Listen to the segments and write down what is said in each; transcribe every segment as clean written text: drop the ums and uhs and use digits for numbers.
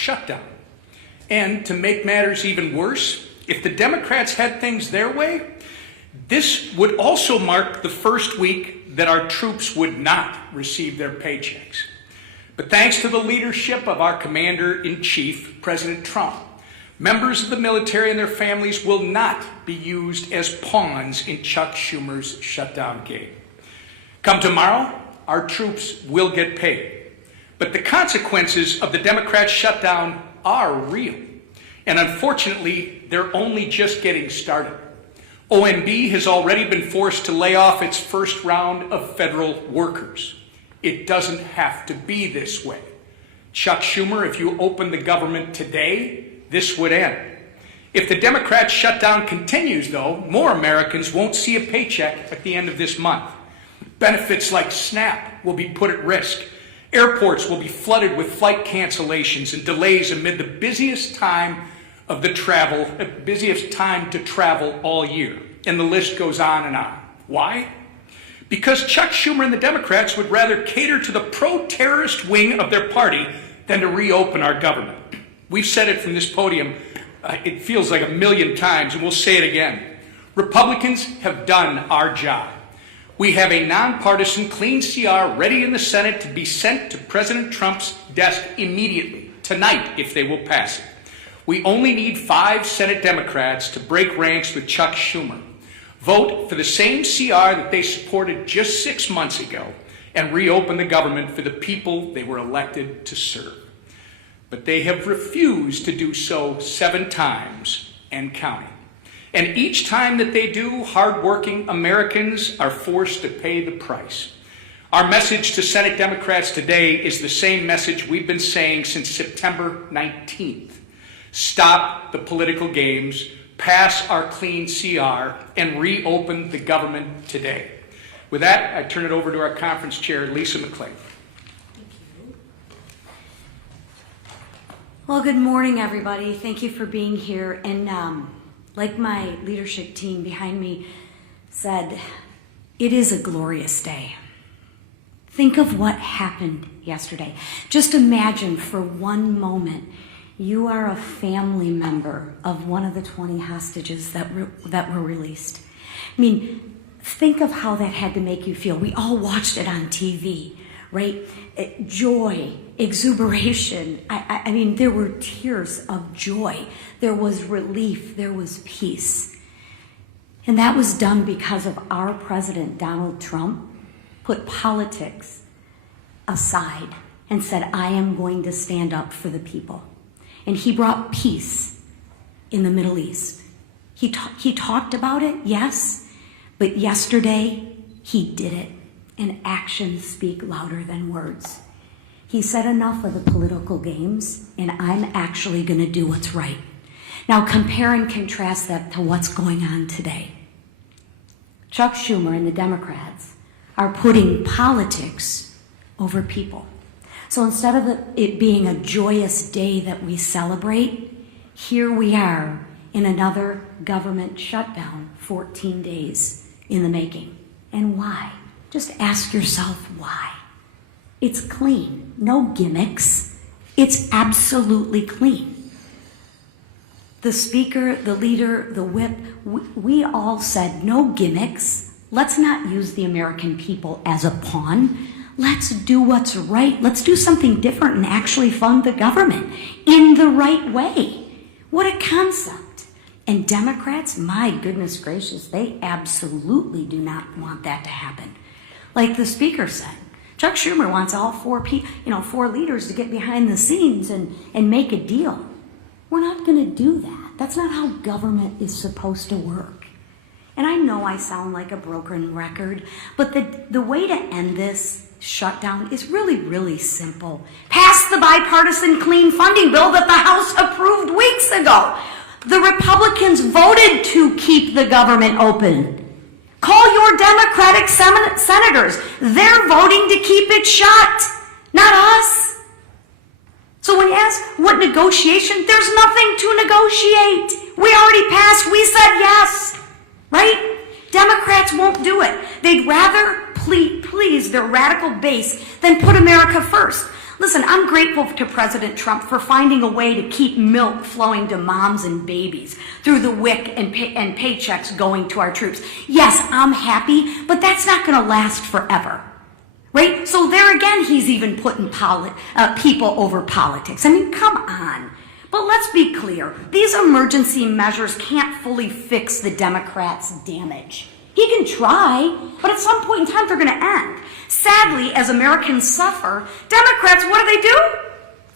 shutdown. And to make matters even worse, if the Democrats had things their way, this would also mark the first week that our troops would not receive their paychecks. But thanks to the leadership of our Commander-in-Chief, President Trump, members of the military and their families will not be used as pawns in Chuck Schumer's shutdown game. Come tomorrow, our troops will get paid. But the consequences of the Democrats' shutdown are real. And unfortunately, they're only just getting started. OMB has already been forced to lay off its first round of federal workers. It doesn't have to be this way. Chuck Schumer, if you open the government today, this would end. If the Democrats' shutdown continues, though, more Americans won't see a paycheck at the end of this month. Benefits like SNAP will be put at risk. Airports will be flooded with flight cancellations and delays amid the busiest time to travel all year. And the list goes on and on. Why? Because Chuck Schumer and the Democrats would rather cater to the pro-terrorist wing of their party than to reopen our government. We've said it from this podium, it feels like 1,000,000 times, and we'll say it again. Republicans have done our job. We have a nonpartisan clean CR ready in the Senate to be sent to President Trump's desk immediately, tonight, if they will pass it. We only need 5 Senate Democrats to break ranks with Chuck Schumer, vote for the same CR that they supported just 6 months ago, and reopen the government for the people they were elected to serve. But they have refused to do so 7 times and counting. And each time that they do, hardworking Americans are forced to pay the price. Our message to Senate Democrats today is the same message we've been saying since September 19th. Stop the political games, pass our clean CR, and reopen the government today. With that, I turn it over to our conference chair, Lisa McClain. Well, good morning, everybody. Thank you for being here. And like my leadership team behind me said, it is a glorious day. Think of what happened yesterday. Just imagine for one moment you are a family member of one of the 20 hostages that were released. I mean, think of how that had to make you feel. We all watched it on TV, right? Joy, exuberation. I mean, there were tears of joy. There was relief. There was peace. And that was done because of our president, Donald Trump, put politics aside and said, I am going to stand up for the people. And he brought peace in the Middle East. He talked about it, yes, but yesterday he did it. And actions speak louder than words. He said enough of the political games, and I'm actually going to do what's right. Now compare and contrast that to what's going on today. Chuck Schumer and the Democrats are putting politics over people. So instead of it being a joyous day that we celebrate, here we are in another government shutdown, 14 days in the making. And why? Just ask yourself why. It's clean, no gimmicks. It's absolutely clean. The speaker, the leader, the whip, we all said no gimmicks. Let's not use the American people as a pawn. Let's do what's right. Let's do something different and actually fund the government in the right way. What a concept. And Democrats, my goodness gracious, they absolutely do not want that to happen. Like the speaker said, Chuck Schumer wants all 4 leaders to get behind the scenes and make a deal. We're not going to do that. That's not how government is supposed to work. And I know I sound like a broken record, but the way to end this shutdown is really, really simple. Pass the bipartisan clean funding bill that the House approved weeks ago. The Republicans voted to keep the government open. Call your Democratic senators. They're voting to keep it shut, not us. So when you ask what negotiation, there's nothing to negotiate. We already passed. We said yes, right? Democrats won't do it. They'd rather please their radical base than put America first. Listen, I'm grateful to President Trump for finding a way to keep milk flowing to moms and babies through the WIC and paychecks going to our troops. Yes, I'm happy, but that's not going to last forever. Right? So there again, he's even putting people over politics. I mean, come on. But let's be clear. These emergency measures can't fully fix the Democrats' damage. He can try, but at some point in time, they're going to end. Sadly, as Americans suffer, Democrats, what do?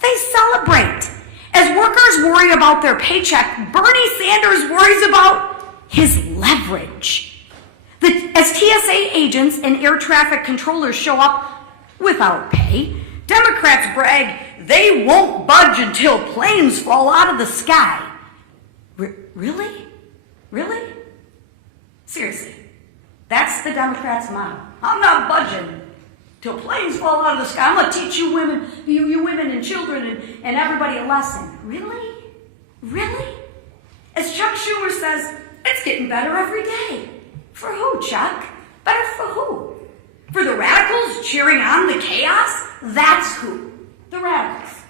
They celebrate. As workers worry about their paycheck, Bernie Sanders worries about his leverage. As TSA agents and air traffic controllers show up without pay, Democrats brag they won't budge until planes fall out of the sky. Really? Really? Seriously. That's the Democrats' motto. I'm not budging till planes fall out of the sky. I'm going to teach you women, you women and children and everybody a lesson. Really? Really? As Chuck Schumer says, it's getting better every day. For who, Chuck? Better for who? For the radicals cheering on the chaos? That's who. The radicals.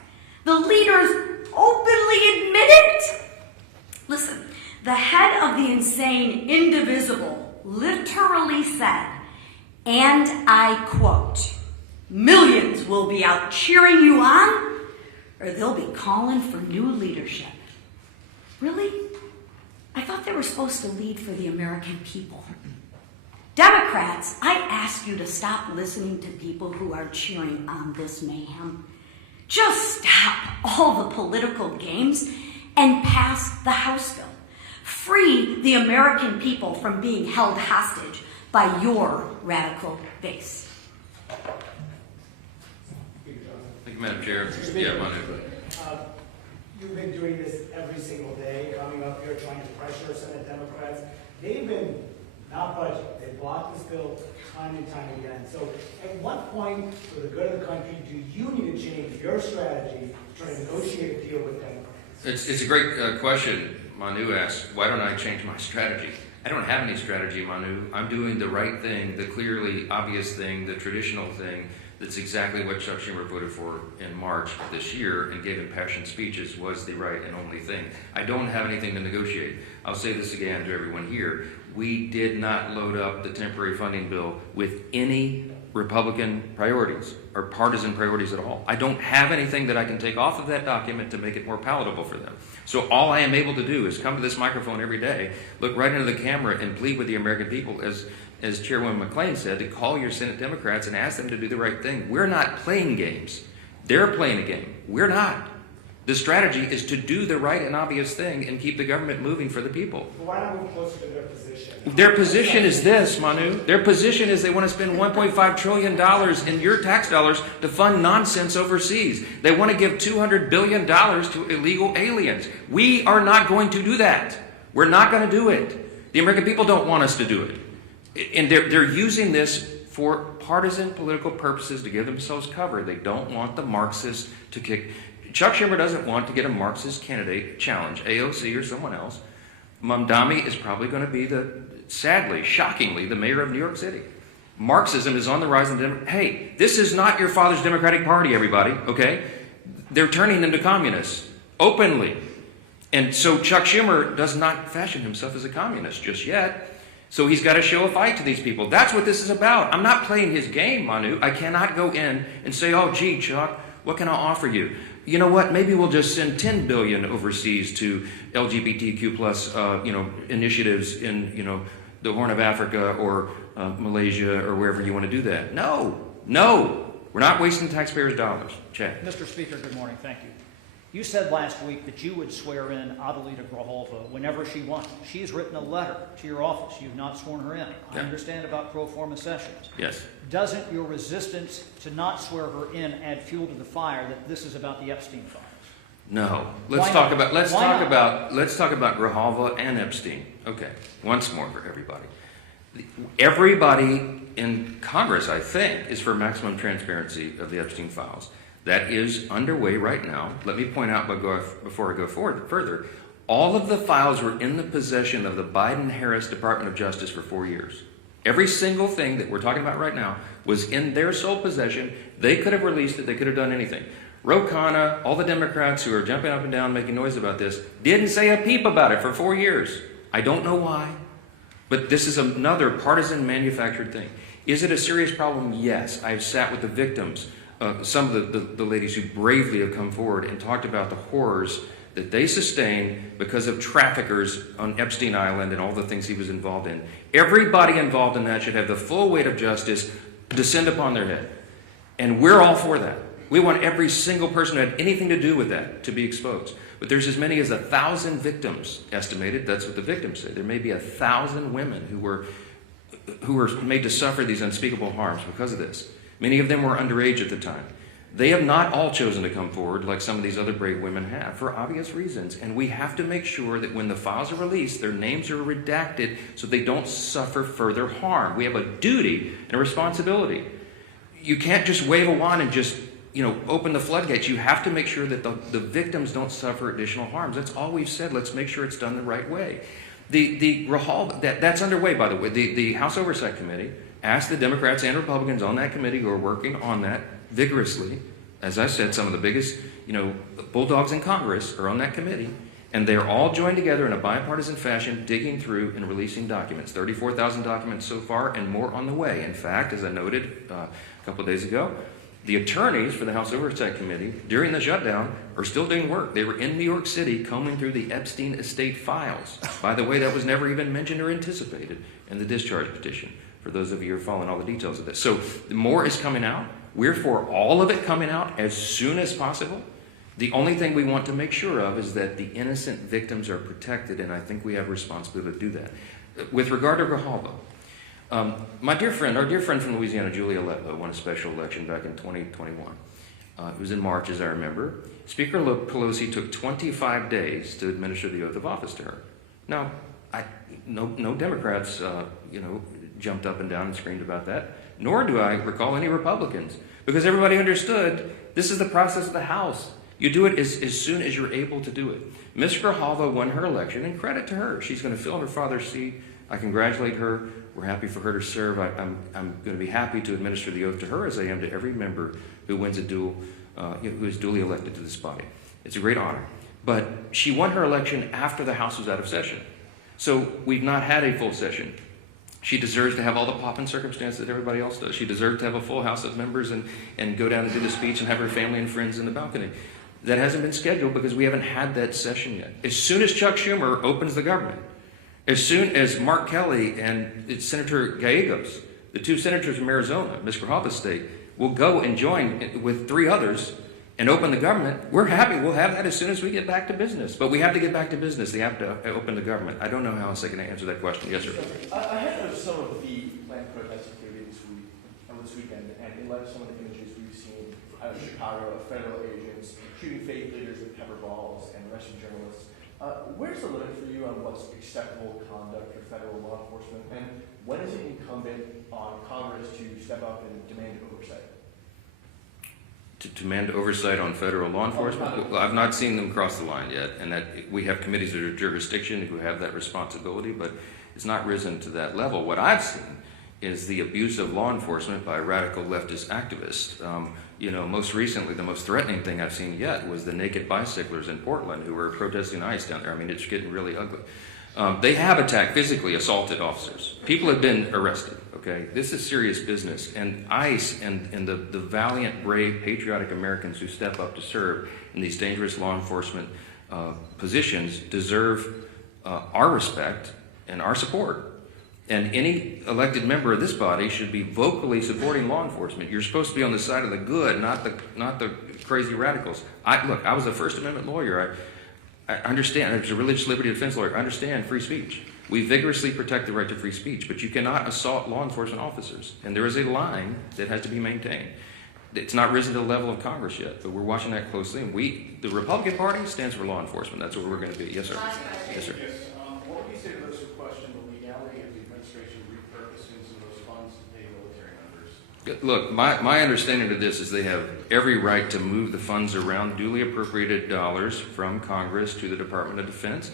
The leaders openly admit it. Listen, the head of the insane indivisible literally said, and I quote, "Millions will be out cheering you on, or they'll be calling for new leadership." Really? I thought they were supposed to lead for the American people. Democrats, I ask you to stop listening to people who are cheering on this mayhem. Just stop all the political games and pass the House bill. Free the American people from being held hostage by your radical base. Thank you, Madam Chair. Yeah, Manu. You've been doing this every single day, coming up here trying to pressure Senate Democrats. They've been not budging. They blocked this bill time and time again. So at what point, for the good of the country, do you need to change your strategy to try to negotiate a deal with Democrats? It's a great question. Manu asked, why don't I change my strategy? I don't have any strategy, Manu. I'm doing the right thing, the clearly obvious thing, the traditional thing. That's exactly what Chuck Schumer voted for in March of this year and gave impassioned speeches was the right and only thing. I don't have anything to negotiate. I'll say this again to everyone here. We did not load up the temporary funding bill with any Republican priorities or partisan priorities at all. I don't have anything that I can take off of that document to make it more palatable for them. So all I am able to do is come to this microphone every day, look right into the camera and plead with the American people, as Chairwoman McClain said, to call your Senate Democrats and ask them to do the right thing. We're not playing games. They're playing a game. We're not. The strategy is to do the right and obvious thing and keep the government moving for the people. But why not move closer to their position? Their position is this, Manu. Their position is they want to spend $1.5 trillion in your tax dollars to fund nonsense overseas. They want to give $200 billion to illegal aliens. We are not going to do that. We're not going to do it. The American people don't want us to do it. And they're using this for partisan political purposes to give themselves cover. They don't want the Marxists to kick. Chuck Schumer doesn't want to get a Marxist candidate challenge, AOC or someone else. Mamdani is probably going to be sadly, shockingly, the mayor of New York City. Marxism is on the rise. Hey, this is not your father's Democratic Party, everybody, okay? They're turning into communists, openly. And so Chuck Schumer does not fashion himself as a communist just yet. So he's got to show a fight to these people. That's what this is about. I'm not playing his game, Manu. I cannot go in and say, oh, gee, Chuck, what can I offer you? You know what? Maybe we'll just send $10 billion overseas to LGBTQ plus, initiatives in, the Horn of Africa or Malaysia or wherever you want to do that. No. We're not wasting taxpayers' dollars. Check. Mr. Speaker, good morning. Thank you. You said last week that you would swear in Adelita Grijalva whenever she wants. She has written a letter to your office. You've not sworn her in. I understand about pro forma sessions. Yes. Doesn't your resistance to not swear her in add fuel to the fire that this is about the Epstein files? No. Let's talk about Grijalva and Epstein. Okay. Once more for everybody. Everybody in Congress, I think, is for maximum transparency of the Epstein files. That is underway right now. Let me point out before I go further, all of the files were in the possession of the Biden-Harris Department of Justice for 4 years. Every single thing that we're talking about right now was in their sole possession. They could have released it. They could have done anything. Ro Khanna, all the Democrats who are jumping up and down making noise about this, didn't say a peep about it for 4 years. I don't know why, but this is another partisan manufactured thing. Is it a serious problem? Yes. I've sat with the victims, some of the ladies who bravely have come forward and talked about the horrors that they sustained because of traffickers on Epstein Island and all the things he was involved in. Everybody involved in that should have the full weight of justice descend upon their head. And we're all for that. We want every single person who had anything to do with that to be exposed. But there's as many as 1,000 victims estimated. That's what the victims say. There may be 1,000 women who were made to suffer these unspeakable harms because of this. Many of them were underage at the time. They have not all chosen to come forward like some of these other brave women have for obvious reasons. And we have to make sure that when the files are released, their names are redacted so they don't suffer further harm. We have a duty and a responsibility. You can't just wave a wand and just, open the floodgates. You have to make sure that the victims don't suffer additional harms. That's all we've said. Let's make sure it's done the right way. That's underway, by the way. The House Oversight Committee asked the Democrats and Republicans on that committee who are working on that vigorously. As I said, some of the biggest, bulldogs in Congress are on that committee, and they're all joined together in a bipartisan fashion, digging through and releasing documents. 34,000 documents so far, and more on the way. In fact, as I noted a couple of days ago, the attorneys for the House Oversight Committee during the shutdown are still doing work. They were in New York City combing through the Epstein estate files. By the way, that was never even mentioned or anticipated in the discharge petition, for those of you who are following all the details of this. So more is coming out. We're for all of it coming out as soon as possible. The only thing we want to make sure of is that the innocent victims are protected, and I think we have a responsibility to do that. With regard to Grijalva, our dear friend from Louisiana, Julia Letlow, won a special election back in 2021. It was in March, as I remember. Speaker Pelosi took 25 days to administer the oath of office to her. Now, no Democrats, jumped up and down and screamed about that, nor do I recall any Republicans, because everybody understood this is the process of the House. You do it as soon as you're able to do it. Ms. Grijalva won her election, and credit to her. She's going to fill her father's seat. I congratulate her. We're happy for her to serve. I'm going to be happy to administer the oath to her, as I am to every member who wins who is duly elected to this body. It's a great honor. But she won her election after the House was out of session. So we've not had a full session. She deserves to have all the pomp and circumstance that everybody else does. She deserves to have a full House of members and go down and do the speech and have her family and friends in the balcony. That hasn't been scheduled because we haven't had that session yet. As soon as Chuck Schumer opens the government, as soon as Mark Kelly and Senator Gallegos, the two senators from Arizona, Ms. Grijalva's state, will go and join with 3 others and open the government, we're happy. We'll have that as soon as we get back to business. But we have to get back to business. They have to open the government. I don't know how else I can answer that question. Yes, sir. Ahead of some of the planned protest activity this weekend, and in light of some of the images we've seen out of Chicago of federal agents shooting faith leaders with pepper balls and arresting journalists, where's the limit for you on what's acceptable conduct for federal law enforcement, and when is it incumbent on Congress to step up and demand oversight? To demand oversight on federal law enforcement? Well, I've not seen them cross the line yet, and that we have committees of jurisdiction who have that responsibility, but it's not risen to that level. What I've seen is the abuse of law enforcement by radical leftist activists. Most recently, the most threatening thing I've seen yet was the naked bicyclers in Portland who were protesting ICE down there. I mean, it's getting really ugly. They have attacked, physically assaulted officers. People have been arrested, okay? This is serious business. And ICE and the valiant, brave, patriotic Americans who step up to serve in these dangerous law enforcement positions deserve our respect and our support. And any elected member of this body should be vocally supporting law enforcement. You're supposed to be on the side of the good, not the crazy radicals. I was a First Amendment lawyer. I understand. I was a religious liberty defense lawyer. I understand free speech. We vigorously protect the right to free speech, but you cannot assault law enforcement officers. And there is a line that has to be maintained. It's not risen to the level of Congress yet, but we're watching that closely. And the Republican Party stands for law enforcement. That's what we're going to be. Yes, sir. Yes, sir. What would you say to those who question the legality of the administration repurposing some of those funds to pay military members? Look, my understanding of this is they have every right to move the funds around, duly appropriated dollars from Congress to the Department of Defense.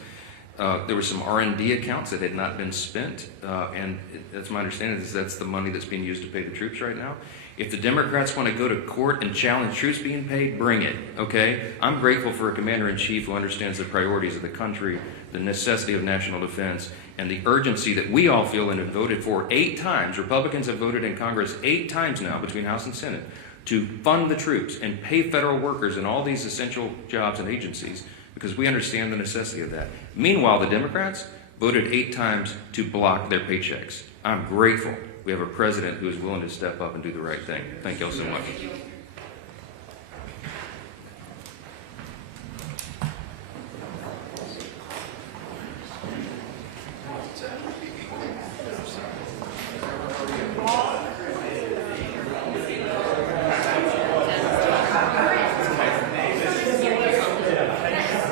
There were some R&D accounts that had not been spent, and that's my understanding is that's the money that's being used to pay the troops right now. If the Democrats want to go to court and challenge troops being paid, bring it, okay? I'm grateful for a commander-in-chief who understands the priorities of the country, the necessity of national defense, and the urgency that we all feel and have voted for 8 times. Republicans have voted in Congress 8 times now between House and Senate to fund the troops and pay federal workers in all these essential jobs and agencies because we understand the necessity of that. Meanwhile, the Democrats voted 8 times to block their paychecks. I'm grateful we have a president who is willing to step up and do the right thing. Thank you all so much.